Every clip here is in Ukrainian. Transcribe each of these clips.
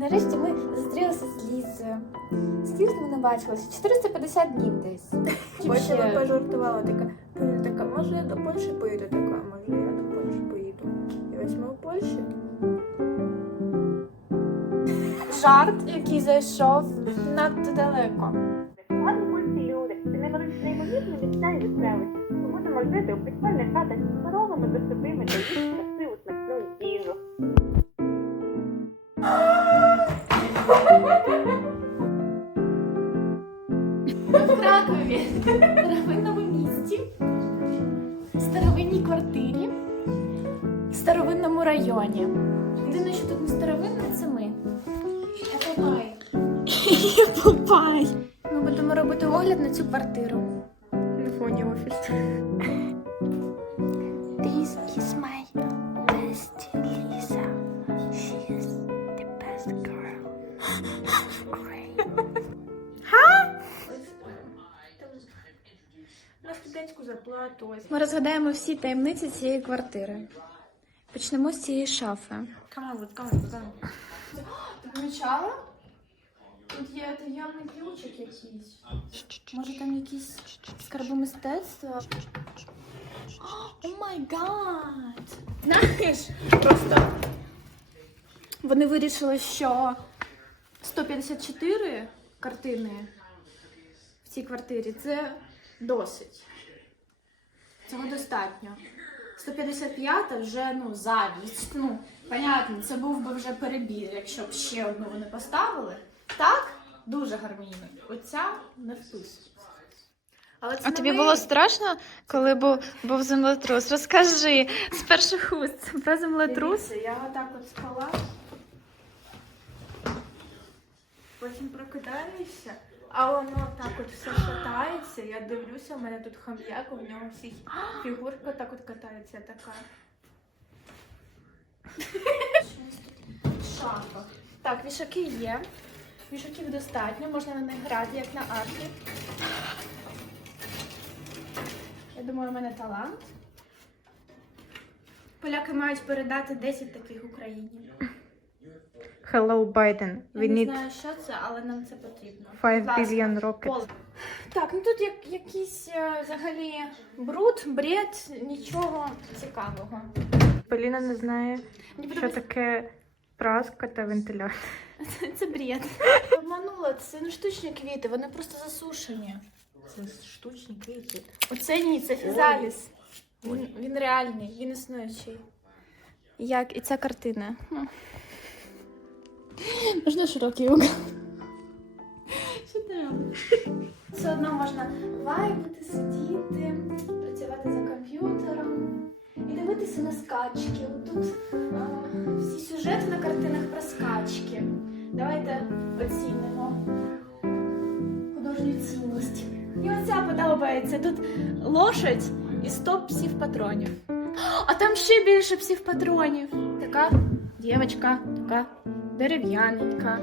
Нарешті ми зустрілися з Лізою. Скільки ми не бачилися? 450 днів десь. Потім я пожартувала, така, може я до Польщі поїду, така, може я до Польщі поїду. І ось ми в Польщі. Жарт, який зайшов надто далеко. Гарні польські люди, ти неймовірно міцна і веселий. Ми будемо жити у прикольних хатах з здоровими, доступними та їсти красиву смачну їжу. Ми в Кракові, в старовинному місті, в старовинній квартирі, в старовинному районі. Єдине, що тут не старовинне, це ми. Епопай. Епопай. Ми будемо робити огляд на цю квартиру. На фоні офісу. This is my bestie Lisa. She is the best girl. Great. На студентську зарплату ось. Ми розгадаємо всі таємниці цієї квартири. Почнемо з цієї шафи. Come on. Ти помічала? Тут є таємний ключик якийсь. Може там якісь скарби мистецтва? О май гад! Знаєш, просто вони вирішили, що 154 картини в цій квартирі – це досить. Цього достатньо. 155 вже, завість. Понятно, це був би вже перебір, якщо б ще одну вони поставили. Так, дуже гармійно. Оця не вписується. Але це А тобі було страшно, коли був землетрус? Розкажи з перших уст про землетрус. Дивіться, я отак от спала. Потім прокидаюся, а воно так от все шатається. Я дивлюся, у мене тут хом'як, у нього всі фігурка так от катається така. шафа. Так, вішаки є. Вішаків достатньо, можна на них грати, як на арфі. Я думаю, у мене талант. Поляки мають передати 10 таких Україні. Hello, Biden. Я не знаю, що це, але нам це потрібно. 5 Будь ласка. billion rockets. Так, тут якийсь взагалі бруд, бред, нічого цікавого. Поліна не знає, Мені що подобається. таке праска та вентилятор. Це бред. Обманула, це не штучні квіти, вони просто засушені. Це штучні квіти. Оце ні, це фізаліс. Він реальний, він існуючий. Як і ця картина. Можна широкий угол. Що ти робиш? Все одно можна вайбити, сидіти, працювати за комп'ютером і дивитися на скачки. Тут всі сюжети на картинах про скачки. Давайте оцінимо художню цінність. І оця подобається. Тут лошадь і 100 псів-патронів. А там ще більше псів-патронів. Така дівчинка, така дерев'яненька,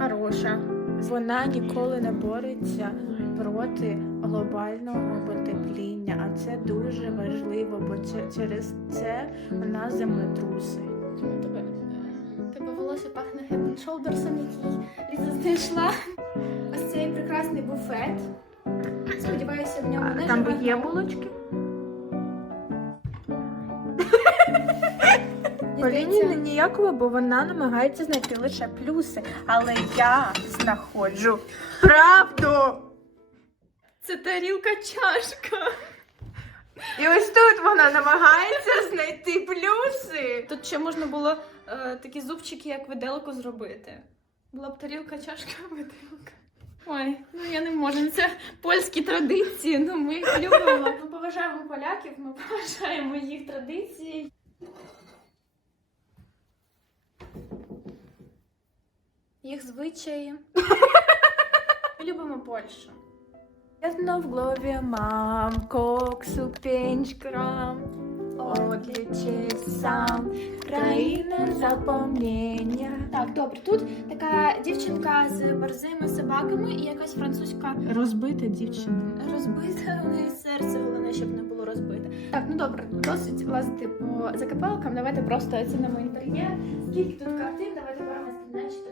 хороша. Вона ніколи не бореться проти глобального потепління, а це дуже важливо, бо через це у нас землетруси. Тебе волосся пахне Head and Shoulders'ом, який Ліза знайшла. Ось цей прекрасний буфет. Сподіваюся, в ньому не Там живе є гном. булочки? Мені Поліні здається, ніякого, бо вона намагається знайти лише плюси, але я знаходжу правду. це тарілка-чашка. І ось тут вона намагається знайти плюси. Тут ще можна було такі зубчики, як виделку, зробити. Була б тарілка-чашка, виделка. Ой, я не можу. Це польські традиції, ми їх любимо. Ми поважаємо поляків, ми поважаємо їх традиції. Їх звичаї. Ми любимо Польщу. Jedno w głowie mam, koksu 5 gram. Odlecieć sam, krainę zapomnienia. Так, добре. Тут така дівчинка з борзими собаками і якась французька Розбита дівчина. розбите, у неї серце, головне, щоб не було розбите. Так, добре, досить лазити по закапелкам. Давайте просто оцінимо інтер'єр. Скільки тут картин? Давайте беремо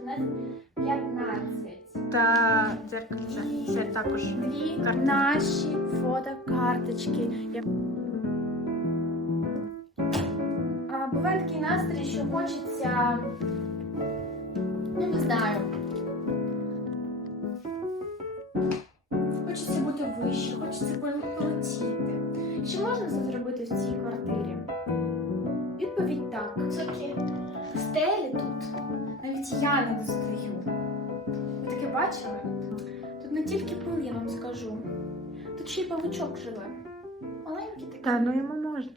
на нас 15. Та дзеркальце. Це також. Дві наші фотокарточки. Буває такий настрій, що хочеться, ну не знаю, хочеться бути вище, хочеться полетіти. Чи можна це зробити в цій квартирі? Відповідь так. Високі стелі тут. Навіть я не достаю. Ви таке бачили? Тут не тільки пил, я вам скажу. Тут ще й павучок живе. Маленький такий. Та, ну йому можна.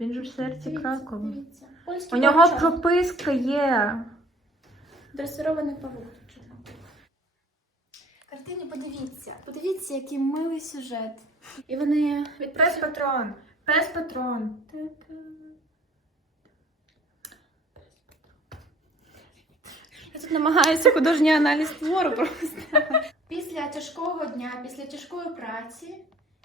Він же в серці Кракова. Дивіться. У Польський нього павучок. прописка є. Дресирований павук тут живе. Картині подивіться. Подивіться, який милий сюжет. І вони Пес-патрон. Пес-патрон. Я тут намагаюся художній аналіз твору просто. Після тяжкого дня, після тяжкої праці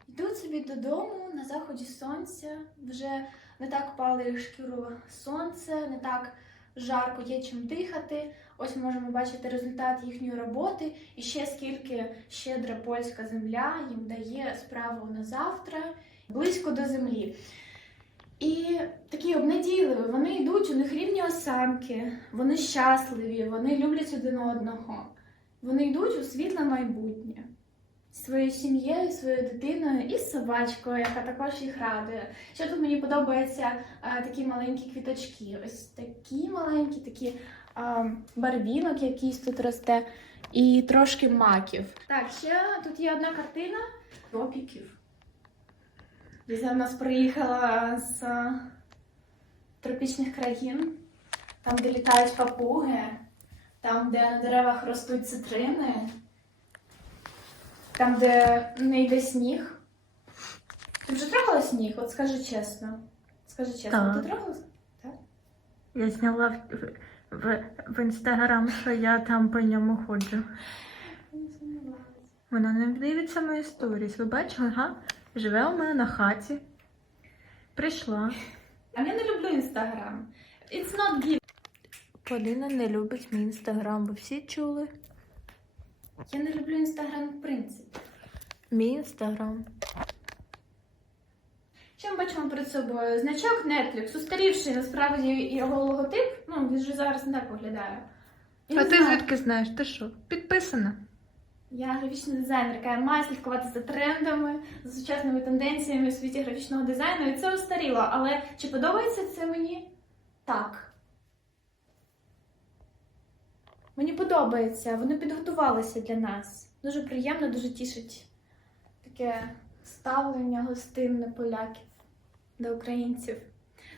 йдуть собі додому на заході сонця. Вже не так палить шкіру сонце, не так жарко, є чим дихати. Ось ми можемо бачити результат їхньої роботи. І ще скільки щедра польська земля їм дає справу на завтра, близько до землі. І такі обнадійливі, вони йдуть, у них рівні осанки, вони щасливі, вони люблять один одного. Вони йдуть у світле майбутнє. Зі своєю сім'єю, своєю дитиною і з собачкою, яка також їх радує. Ще тут мені подобаються такі маленькі квіточки. Ось такі маленькі, такі барвінок якийсь тут росте і трошки маків. Так, ще тут є одна картина тропіків. Ліза в нас приїхала з тропічних країн, там, де літають папуги, там, де на деревах ростуть цитрини, там, де не йде сніг. Ти вже трогала сніг? От скажи чесно. Скажи чесно, Так. ти трогала? Так? Я зняла в інстаграм, що я там по ньому ходжу. Не сумнівалася. Вона не дивиться мої сторіс. Ви бачили, га? Живе у мене на хаті. Прийшла. А я не люблю інстаграм. It's not give. Поліна не любить мій інстаграм. Ви всі чули? Я не люблю інстаграм в принципі. Мій інстаграм. Що ми бачимо перед собою? Значок Netflix, устарівший насправді його логотип, ну він же зараз не так виглядає. Я А не ти знаю. звідки знаєш? Ти що? Підписана? Я графічна дизайнерка, я маю слідкувати за трендами, за сучасними тенденціями в світі графічного дизайну, і це устаріло. Але чи подобається це мені? Так. Мені подобається, вони підготувалися для нас. Дуже приємно, дуже тішить таке ставлення гостинне поляків до українців.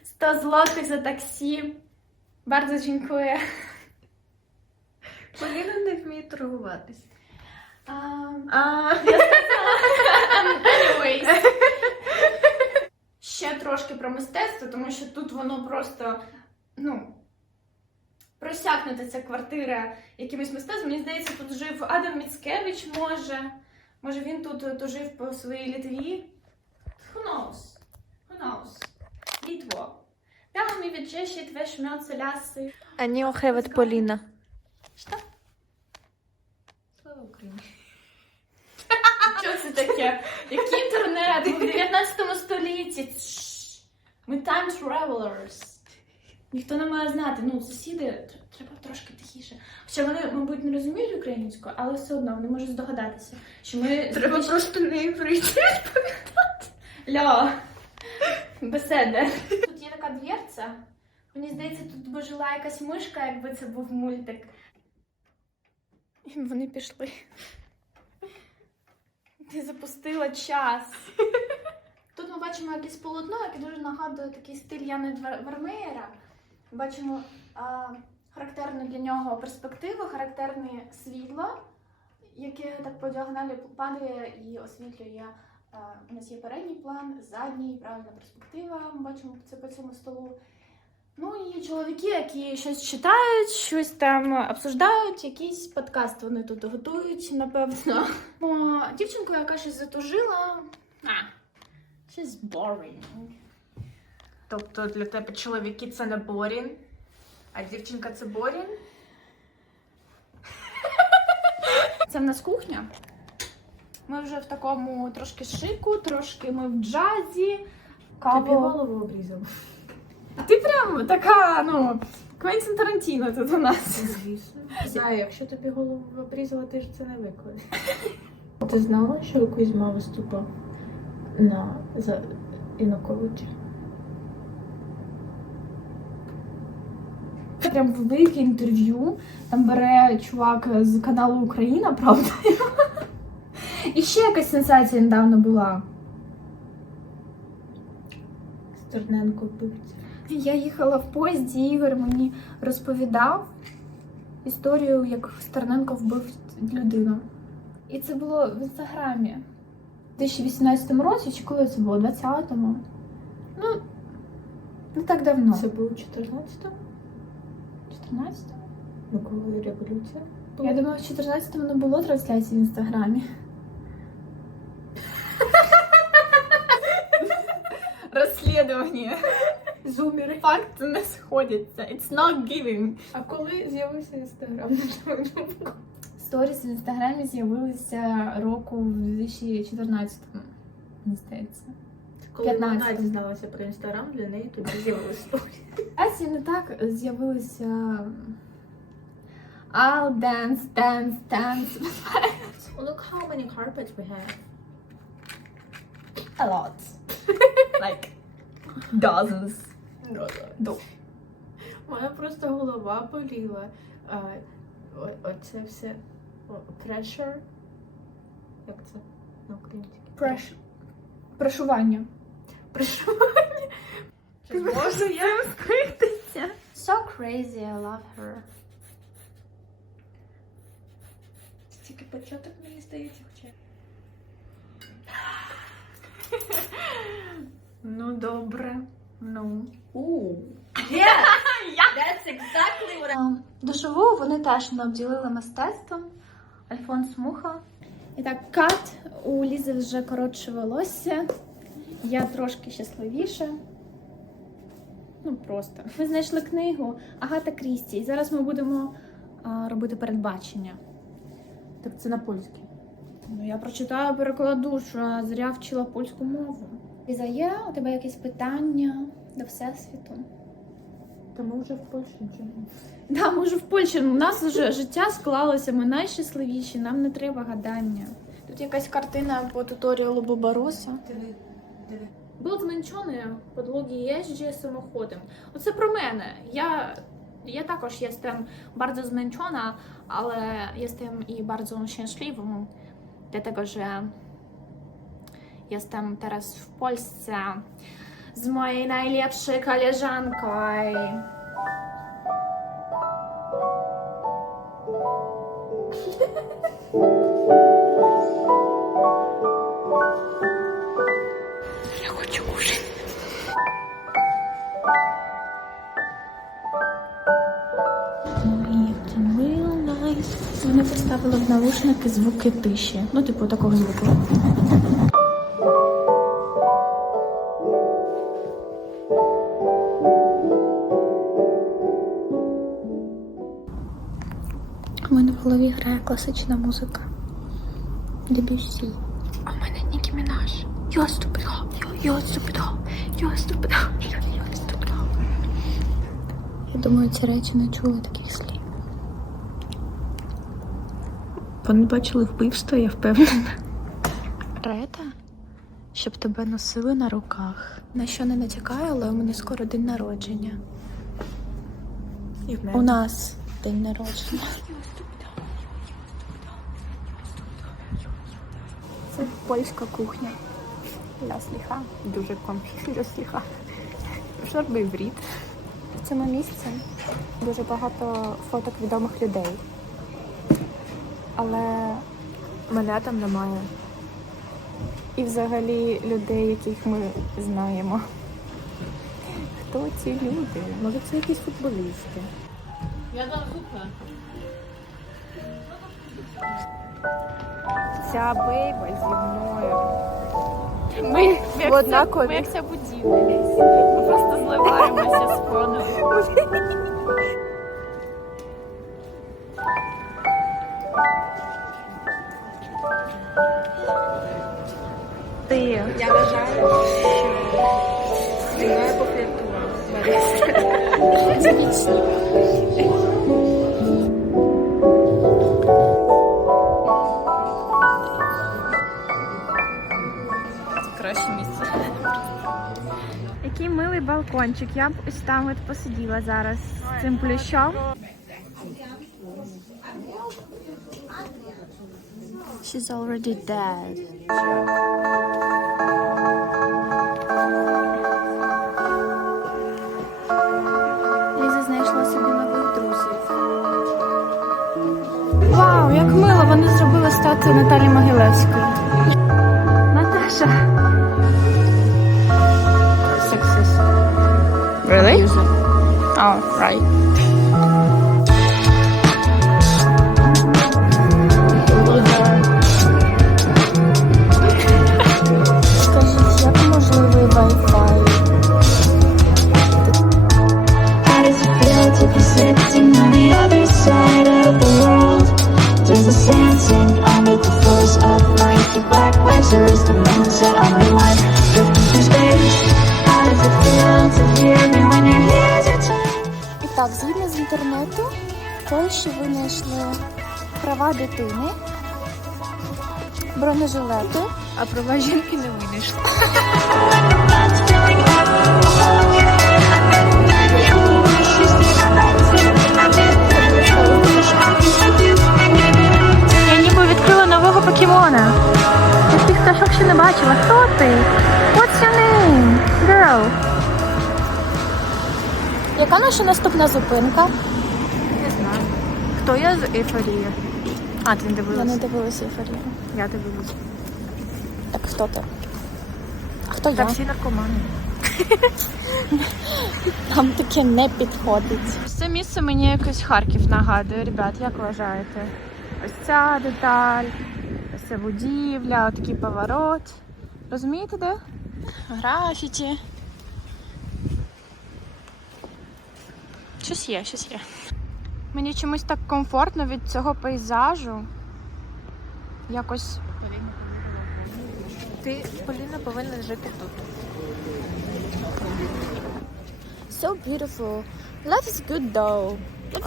100 злотих за таксі. Bardzo dziękuję. Поліна не вміє торгуватись. Anyways. Ще трошки про мистецтво, тому що тут воно просто, просякнута ця квартира якимось мистецтвом. Мені здається, тут жив Адам Міцкевич, може він тут жив по своїй Литві. Who knows? Who knows? Літво. Там ми відчеші тве шмьоце ляси. Ані охевет Поліна. Що? Слава Україні. Що це таке? Який інтернет? Ми в 19 столітті. Ми time travelers. Ніхто не має знати. Сусіди, треба трошки тихіше. Хоча вони, мабуть, не розуміють українську, але все одно вони можуть здогадатися, що ми... Треба просто не іврити. Льо, беседа. Тут є така дверця. Мені здається, тут би жила якась мишка, якби це був мультик. І вони пішли. Ти запустила час. Тут ми бачимо якесь полотно, яке дуже нагадує такий стиль Яна Вермеєра. Бачимо характерну для нього перспективу, характерне світло, яке так по діагоналі падає і освітлює. У нас є передній план, задній, правильна перспектива. Ми бачимо це по цьому столу. І чоловіки, які щось читають, щось там обсуждають, якийсь подкаст вони тут готують, напевно. Дівчинку, яка щось затужила, щось boring. Тобто для тебе чоловіки це не борін, а дівчинка це борін? Це в нас кухня. Ми вже в такому трошки шику, трошки ми в джазі. Тобі голову обрізав. А ти прям така, ну, Квентін Тарантіно тут у нас. Звісно. Знаю, якщо тобі голову обрізала, ти ж це не викладеш. Ти знала, що Кузьма виступав на Януковича? Прям велике інтерв'ю. Там бере чувак з каналу Україна, правда? І ще якась сенсація недавно була. Стерненко вбивця. Я їхала в поїзді, Ігор мені розповідав історію, як Стерненко вбив людину. І це було в інстаграмі. У 2018 році, чи коли це було? У 20-му? Ну, не так давно. Це було 14-му? 14-му? Ну, коли революція? Я думаю, в 14-му не було трансляції в інстаграмі. Розслідування. Зуміри. Факти не сходяться. It's not giving. А коли з'явився Інстаграм? Сторіс в інстаграмі з'явилися року в 2014-му, мені здається. Коли вона 15-му. дізналася про Інстаграм, для неї тоді з'явилася сторіс. А не так з'явилися I'll dance, dance, dance. Look how many carpets we have. A lot. Like dozens. Моя просто голова боліла. Оце все pressure. Як це на українській? Прошування. Прошування. Можна я розкритися? So crazy, I love her. Тільки початок, мені здається, хоча. Ну, добре. Ну. That's exactly what I... Душову вони теж не обділили мистецтвом. Альфонс Муха. І так, кат. У Лізи вже коротше волосся. Я трошки щасливіша. Ну, просто. Ми знайшли книгу Агата Крісті. І зараз ми будемо робити передбачення. Так це на польській. Ну, я прочитаю, перекладу, що зря вчила польську мову. Ліза, є у тебе якісь питання до Всесвіту? Та ми вже в Польщі нічого. Да, ми вже в Польщі. У нас вже життя склалося, ми найщасливіші, нам не треба гадання. Тут якась картина по туторіалу Бобороса. Диви. Был зменшений podłogi jeździ samochodem. Оце про мене. Ja також jestem bardzo zmęczona, ale jestem i bardzo szczęśliwą, dlatego że jestem teraz w Polsce z mojej najlepszej koleżanką. Вони поставили в наушники звуки тиші. Ну, типу, такого звуку. У мене в голові грає класична музика. Дебюссі. А в мене Нікі Мінаж. You're stupid. You're stupid. You're stupid. You're stupid. Я думаю, ці речі не чули таких слів. Вони бачили вбивство, я впевнена. Рета, щоб тебе носили на руках. На що не натякаю, але у мене скоро день народження. І в У мене. нас день народження. Це польська кухня. Ля сліха. Дуже комфі. Сліха. Шорби в рід. В цьому місці дуже багато фоток відомих людей. Але мене там немає. І взагалі людей, яких ми знаємо. Хто ці люди? Може, це якісь футболісти. Ця бейба зі мною. Ми однакові. Ми як ця будівля. Ми просто зливаємося з фоном. Я вважаю, що зі мною пофліртував. Це вічно. Краще місце. Який милий балкончик. Я б ось там от посиділа зараз з цим плющом. She's already dead. Ліза знайшла собі нових друзів. Вау, як мило! Вони зробили статую Наталі Могилевської. Наташа. Sexist. Really? Abuser. Oh, right. Скажіть, як можливий Wi-Fi? How does it feel to be sitting on the other side of the world? There's a dancing under the force of light. The black waves are the moon set on rewind. Drifting through space. How does it feel to hear me when you're here to tell? І так, згідно з інтернету, в Польщі винайшли права дитини, бронежилети, а права жінки не винайшли. Я ніби відкрила нового покемона. Я тих пташок ще не бачила. Хто ти? What's your name, girl? Яка наша наступна зупинка? Не знаю. Хто я з Ейфорії? А, ти не дивилася? Я не дивилася Ейфорію. Я дивилася. Так хто ти? А хто я? Та всі наркомани. Там таке не підходить. Це місце мені якось Харків нагадує. Ребят, як вважаєте? Ось ця деталь, ось ця будівля, отакий поворот. Розумієте, де? Графіті. Щось є, щось є. Мені чомусь так комфортно від цього пейзажу. Якось. Поліна повинна жити тут. So beautiful. Life is good though.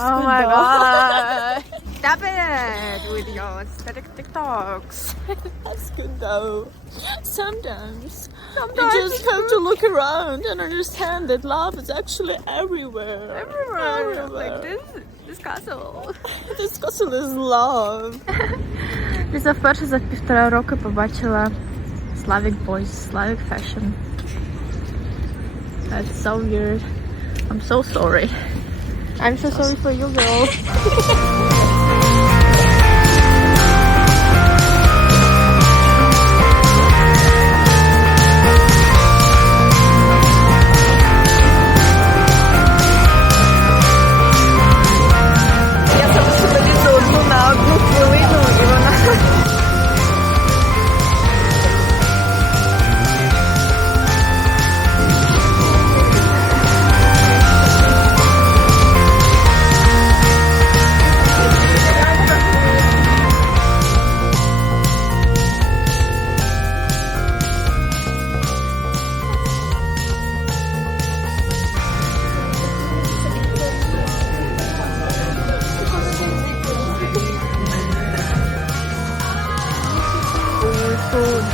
Oh my god. Stop it with your aesthetic TikToks. That's good though. Sometimes you just have to look around and understand that love is actually everywhere. Everywhere. Like this castle. This castle is love. Ліза вперше за 1,5 роки побачила Slavic Boys, Slavic Fashion. That's so weird. I'm so sorry. I'm so sorry for you, girl. Я себе лізу одну на одну хвилину, і вона...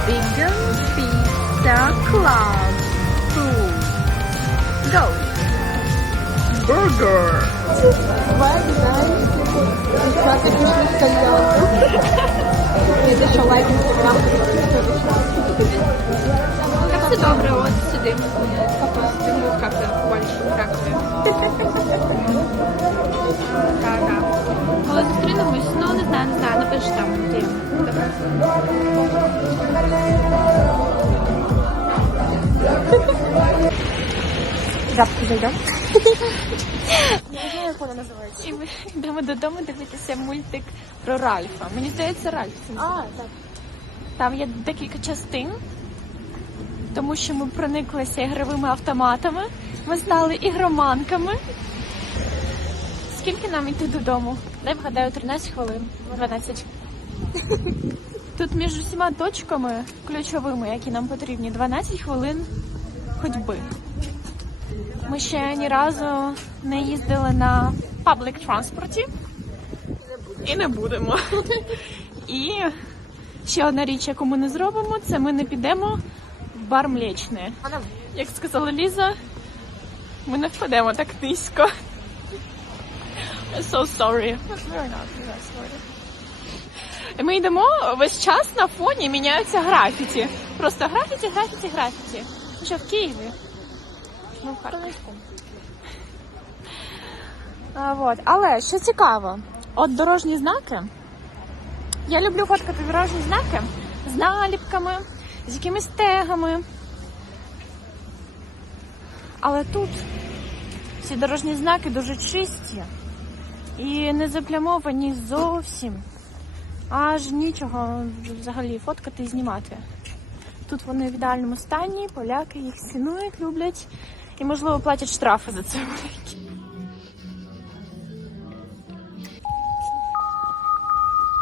Vegan Pizza Club. Go. Burger. Так все добре, от сидимо. Сидимо в кафе, в Польщі, в Кракові. Так. Коли зустрінемось, ну не знаю, напиши там. Добре. Завтра зайдемо. Я не знаю, як вона називається. І ми йдемо додому дивитися мультик про Ральфа. Мені здається, Ральф це називається. Так. Там є декілька частин, тому що ми прониклися ігровими автоматами, ми стали ігроманками. Скільки нам йти додому? Дай вгадаю, 13 хвилин. 12. Тут між усіма точками ключовими, які нам потрібні, 12 хвилин ходьби. Ми ще ні разу не їздили на паблік транспорті. І не будемо. І ще одна річ, яку ми не зробимо, це ми не підемо в бар Млечне. Як сказала Ліза, ми не впадемо так низько. So sorry. Ми йдемо, весь час на фоні міняються графіті. Просто графіті, графіті, графіті. Ми що, в Києві? Ми в Харкові. Вот. Але, що цікаво, от дорожні знаки. Я люблю фоткати дорожні знаки з наліпками, з якимись тегами. Але тут всі дорожні знаки дуже чисті і не заплямовані зовсім. Аж нічого взагалі фоткати і знімати. Тут вони в ідеальному стані, поляки їх цінують, люблять і, можливо, платять штрафи за це великі.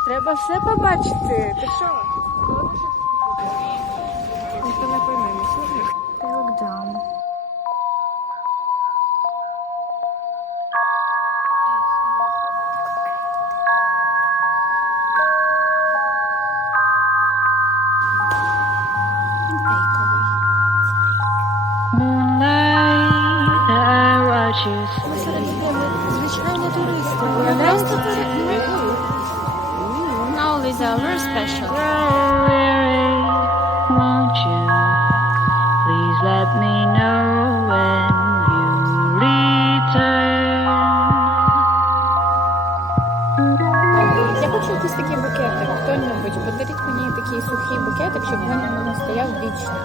Треба все побачити. Ти що? Ніхто не пойме, не сьогодні. Lockdown. Moonlight, I watch you sleep. Звичайні туристи. Просто No, Lisa, we're special. Weary, won't you please let me know when you return? Я хочу якийсь такий букетик. Хто-небудь, подаріть мені такий сухий букетик, щоб він не стояв вічно.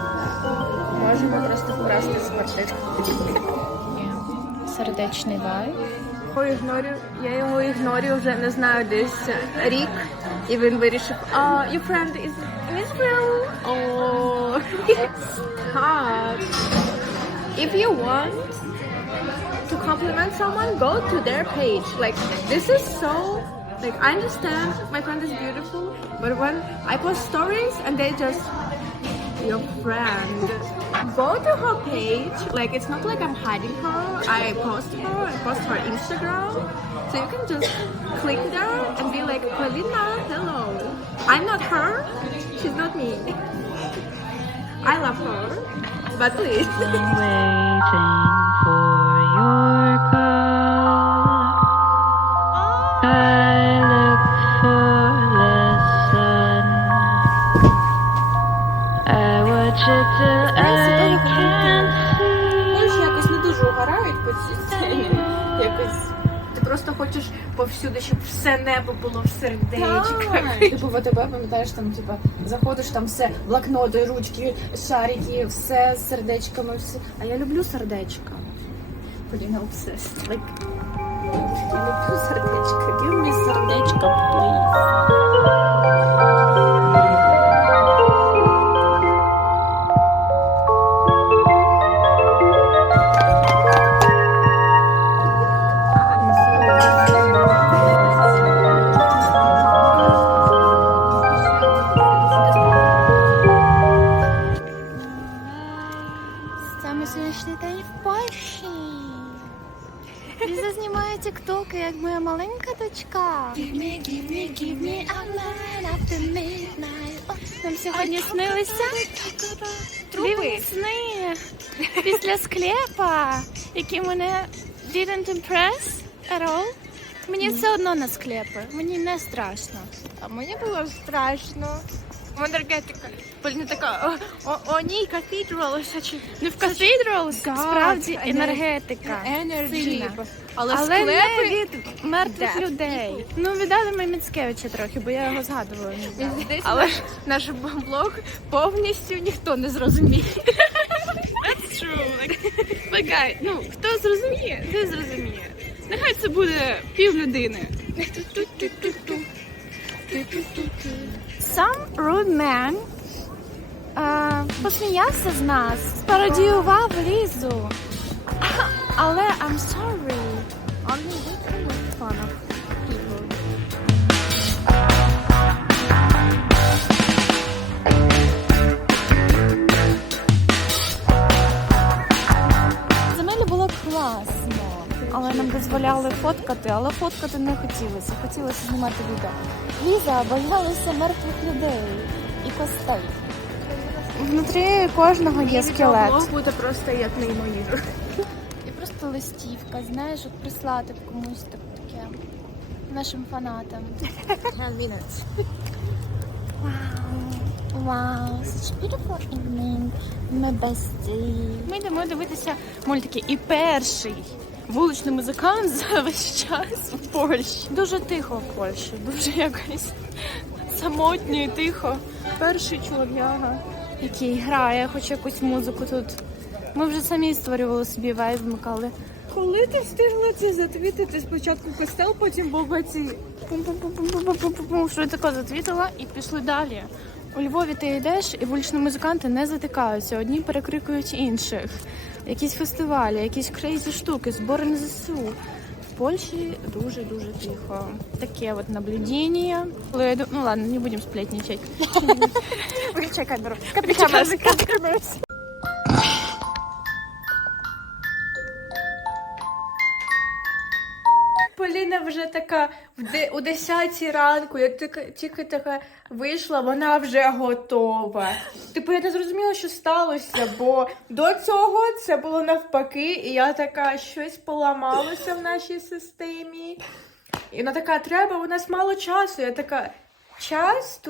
Можемо просто вкрасти з квартири. Сердечний вайб. Я його ігнорю вже, не знаю, десь рік. І він вирішив, your friend is in Israel. Oh, stop. If you want to compliment someone, go to their page. Like, this is so, like, I understand my friend is beautiful, but when I post stories and they just, your friend, go to her page. Like, it's not like I'm hiding her. I post her Instagram. So you can just click there and be like, Paulina, hello. I'm not her. She's not me. I love her. But please. I'm waiting for your call. I look for the sun. I watch it till I can't see. Польщі якось не дуже угорають по цій сцені. Якось ти просто хочеш повсюди, щоб все небо було в сердечках. Типу в АТБ, пам'ятаєш, там, типу, заходиш, там все, блокноти, ручки, шарики, все з сердечками, все. А я люблю сердечка. Поліна obsessed. Like, я люблю сердечка. Give me сердечко, please. Саме сонячний день в Польщі. Ліза знімає тіктоки, як моя маленька дочка. Give me a light after midnight. Нам сьогодні снилися трупи сни після склепа, які мене didn't impress at all. Мені все одно на склепи, мені не страшно. А мені було страшно. Енергетика. Поліна така, о ні, cathedral. Не в Cathedral, справді енергетика. Energy. Сильна. Але Але не склепи від мертвих людей. Ну, від Адама Міцкевича трохи, бо я його згадувала. Але наш блог повністю ніхто не зрозуміє. That's true. Like, ну, хто зрозуміє, той зрозуміє. Нехай це буде пів людини. Some rude man посміявся з нас, пародіював Лізу. Але I'm sorry. Only we can make fun of people. обіцяли фоткати, але фоткати не хотілося. Хотілося знімати відео. Ліза боялася мертвих людей і костей. Внутрі кожного є скелет. Влог буде просто як неймовірно. І просто листівка, знаєш, от прислати б комусь таке нашим фанатам. Wow, such beautiful evening, my bestie. Ми йдемо дивитися мультики. І перший вуличний музикант за весь час в Польщі. Дуже тихо в Польщі, дуже якось самотньо і тихо. Перший чолов'яга, який грає хоч якусь музику тут. Ми вже самі створювали собі вайб, вмикали. Коли ти встигла це затвітити? Спочатку костел, потім бобаці. Пум-пум-пум-пум-пум-пум-пум, швидко затвітила і пішли далі. У Львові ти йдеш, і вуличні музиканти не затикаються, одні перекрикують інших. Якісь фестивалі, якісь крейзі штуки, збори на ЗСУ. В Польщі дуже-дуже тихо. Таке от наблюдення. Коли я йду... Ну ладно, не будемо сплетничать. Виключай камеру. Камеру. Поліна вже така у 10 ранку, як тільки така вийшла, вона вже готова. Типу, я не зрозуміла, що сталося, бо до цього це було навпаки, і я така, щось поламалося в нашій системі. І вона така, треба, у нас мало часу. Я така, час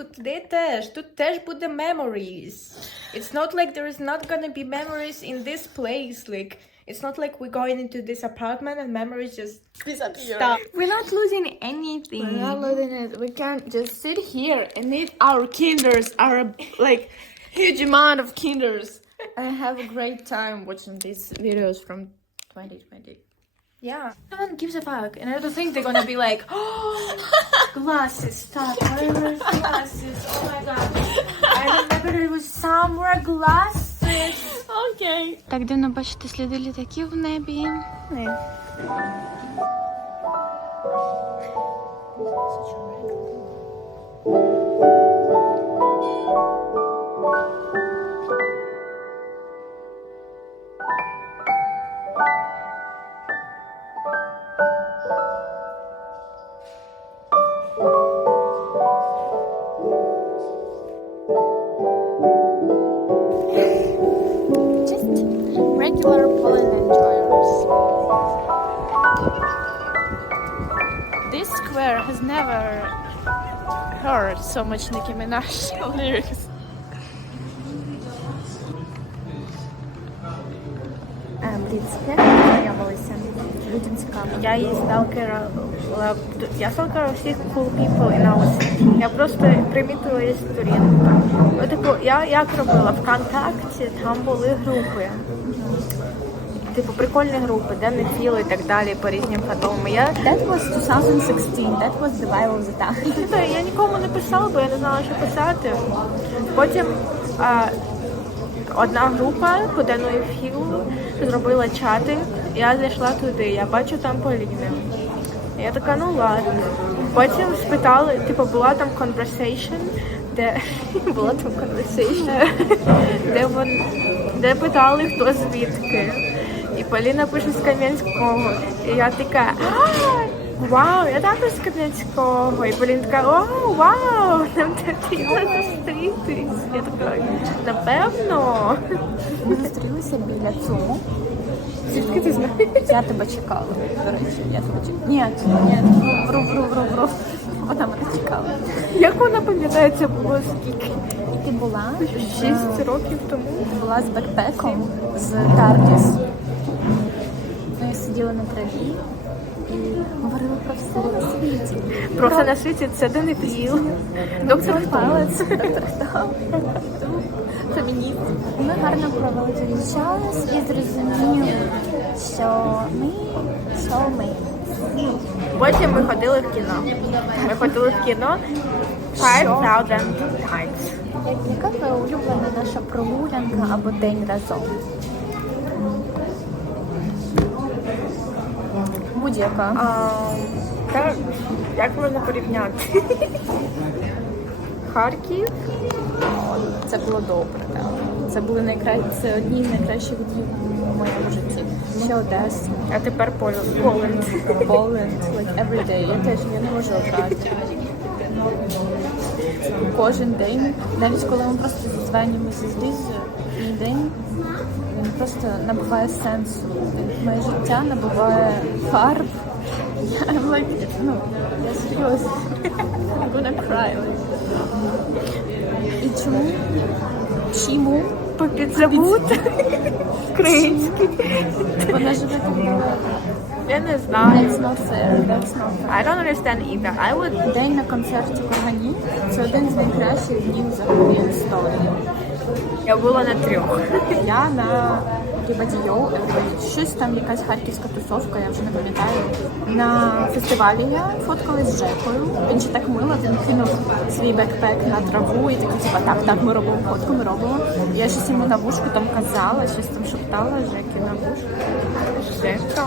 тут теж буде memories. It's not like there is not gonna be memories in this place, like... It's not like we're going into this apartment and memories just stop. We're not losing anything. We're not losing it. We can just sit here and eat our kinders, our like huge amount of kinders, and have a great time watching these videos from 2020. Yeah. No one gives a fuck. And I don't think they're gonna be like, oh, glasses, stop. Where were glasses? Oh my god. I remember there was somewhere glasses. Окей. Так дивно бачити сліди літаків в небі. Regular Poland enjoyers. This square has never heard so much Nicki Minaj lyrics. Бліцки знайомилися. Людям цікаво. Я її сталкера, я сталкера всіх cool people in our city. Я просто примітила її сторінку. Ну, типу, я як робила? ВКонтакті там були групи. Типу, прикольні групи, де не філо і так далі, по різним фотомам. That was 2016, that was the vibe of the time. Я нікому не писала, бо я не знала, що писати. Потім одна група по даної філу зробила чати, я зайшла туди, я бачу там Поліни. Я така, ну ладно. Потім спитали, типу, була там conversation, де питали, хто звідки. І Поліна пише з Кам'янського. І я така, вау, я також з Кам'янського. І Поліна така, о, вау, нам треба зустрітись. Я така, напевно. Ми зустрілися біля ЦУМу. Звідки ти знаєш? Я тебе чекала, до речі. Я тебе чекала. Ні. Вру. Вона мене чекала. Як вона пам'ятає, це було скільки? І ти була? 6 років тому. Була з бекпеком, з Тардіс. Ми сиділи на траві і говорили про все на світі. Про все на світі це Денефіл. Доктор Палець, доктор Хто, фемініст. Ми гарно провели тоді час і зрозуміли, що ми soulmates. Потім ми ходили в кіно. Ми ходили в кіно 5000 times. Яка твоя улюблена наша прогулянка або день разом? Будь-яка. Та, як можна порівняти? Харків. Це було добре, так. Це були це одні з найкращих днів в моєму житті. Ще Одеса. А тепер Поленд. Like every day. Я не можу обрати. Кожен день, навіть коли ми просто зізванюємося з Лізою, мій день, він просто набуває сенсу. Моє життя набуває фарб. I'm like, я серйозно. I'm gonna cry. І чому? Попідзабути. Український. Вона живе тут. Я не знаю. That's not fair. I don't understand either. День на концерті Кургані – це один з найкращих днів взагалі в історії. Я була на 3. Я на Рибадійоу, щось там, якась харківська тусовка, я вже не пам'ятаю. На фестивалі я фоткалась з Жекою. Він ще так мило, він кинув свій бекпек на траву і такий, так, ми робимо фотку, ми робимо. Я щось йому на вушку там казала, щось там шептала Жекі на вушку. Жека.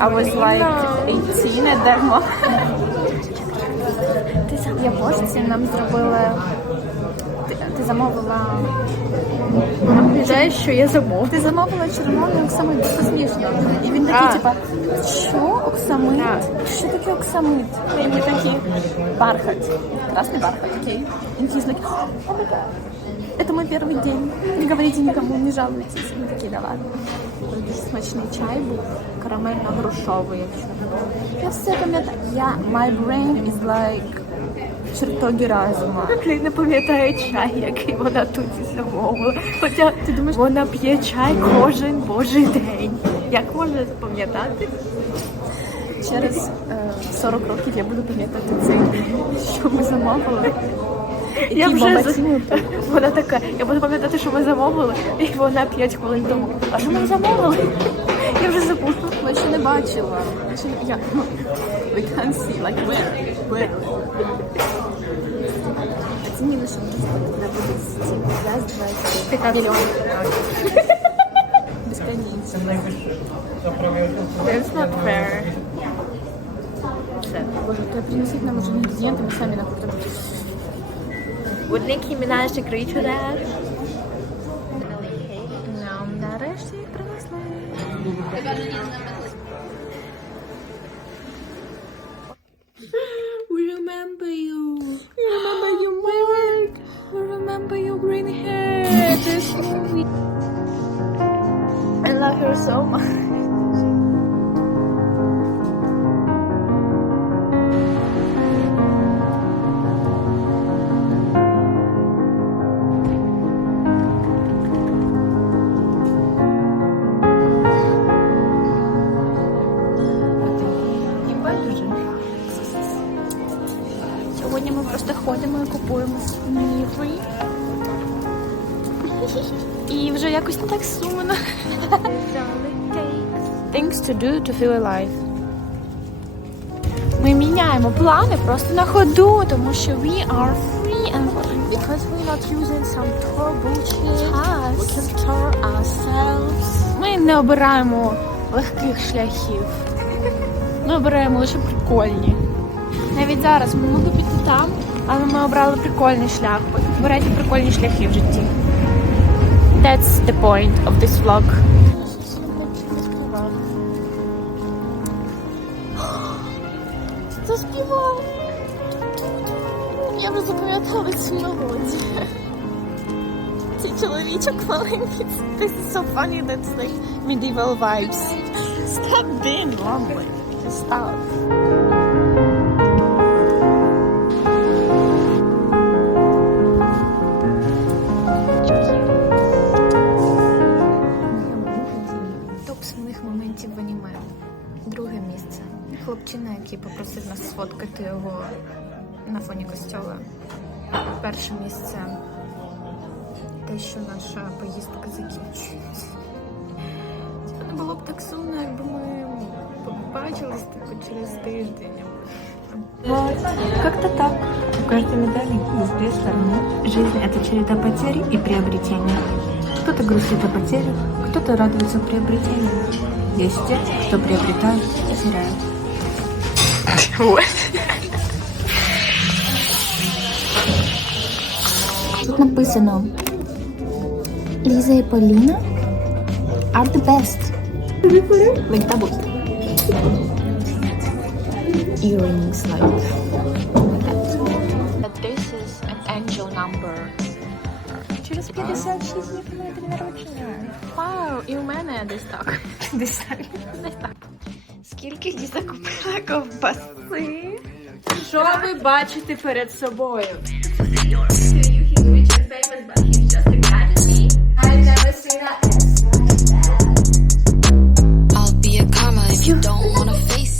I was like 18 at that moment. В Япошці нам зробили... Ти замовила... Пам'ятаєш, що я замовила? Ти замовила червоний оксамит, це смішно. І він такий, що оксамит? Що таке оксамит? І ми такі, бархат. Красний бархат, окей. І він такий, о май гад. Это мой первый день. Не говорите никому, не жалуйтесь. Мы такие, да ладно. Дуже смачний чай був, карамельно-грушовий, якщо. Я все пам'ятаю. My brain is like чертоги разуму. Я не пам'ятаю чай, який вона тут замовила. Хоча, ти думаєш, вона п'є чай кожен божий день. Як можна запам'ятати? Через 40 років я буду пам'ятати цей день, що ми замовили. Я вже вона така, я буду пам'ятати, що ми замовили, і вона 5 хвилин тому. А що ми замовили? Я вже забула. Я ще не бачила. Я, we can't see, like where? Оцінили, що тебе буде ці зв'язки 20 мільйонів. Безконечно. That's not fair. Боже, то принесіть нам уже інгредієнти, ми самі накупимо. Would Nicki Minaj agree to that? Нам нарешті їх принесли. We remember you. We remember you, Mary. We remember your green hair. This movie. I love her so much. Сьогодні ми просто ходимо і купуємо сувеніри. І вже якось не так сумно. Things to do to feel alive. Ми міняємо плани просто на ходу, тому що we are free and because we're not using some tour bullshit, we can tour ourselves. Ми не обираємо легких шляхів. Ми обираємо лише прикольні. Навіть зараз ми могли піти там, але ми обрали прикольний шлях. Обирайте прикольні шляхи в житті. That's the point of this vlog. Хто співав? Я вже запам'ятала цю мелодію. Цей чоловічок маленький. This is so funny, that's like medieval vibes. Stop being lonely. Just stop. В аніме. Друге місце. Хлопчина, який попросив нас сфоткати його на фоні костьола. Перше місце. Те, що наша поїздка закінчується. Це не було б так сумно, якби ми побачились через тиждень. Вот, как-то так. У каждой медали есть две стороны. Жизнь — это череда потерь и приобретений. Кто-то грустит о потерях, кто-то радуется приобретению. Есть те, кто приобретает и теряет. Тут написано Ліза і Поліна are the best. Like double. Earrings like that. But this is an angel number. Через 56 днів на день народження. Вау, і у мене десь так. Десь так. Десь так. Скільки дітей купила ковбаси? Що ви бачите перед собою? I'll be a karma if you don't wanna face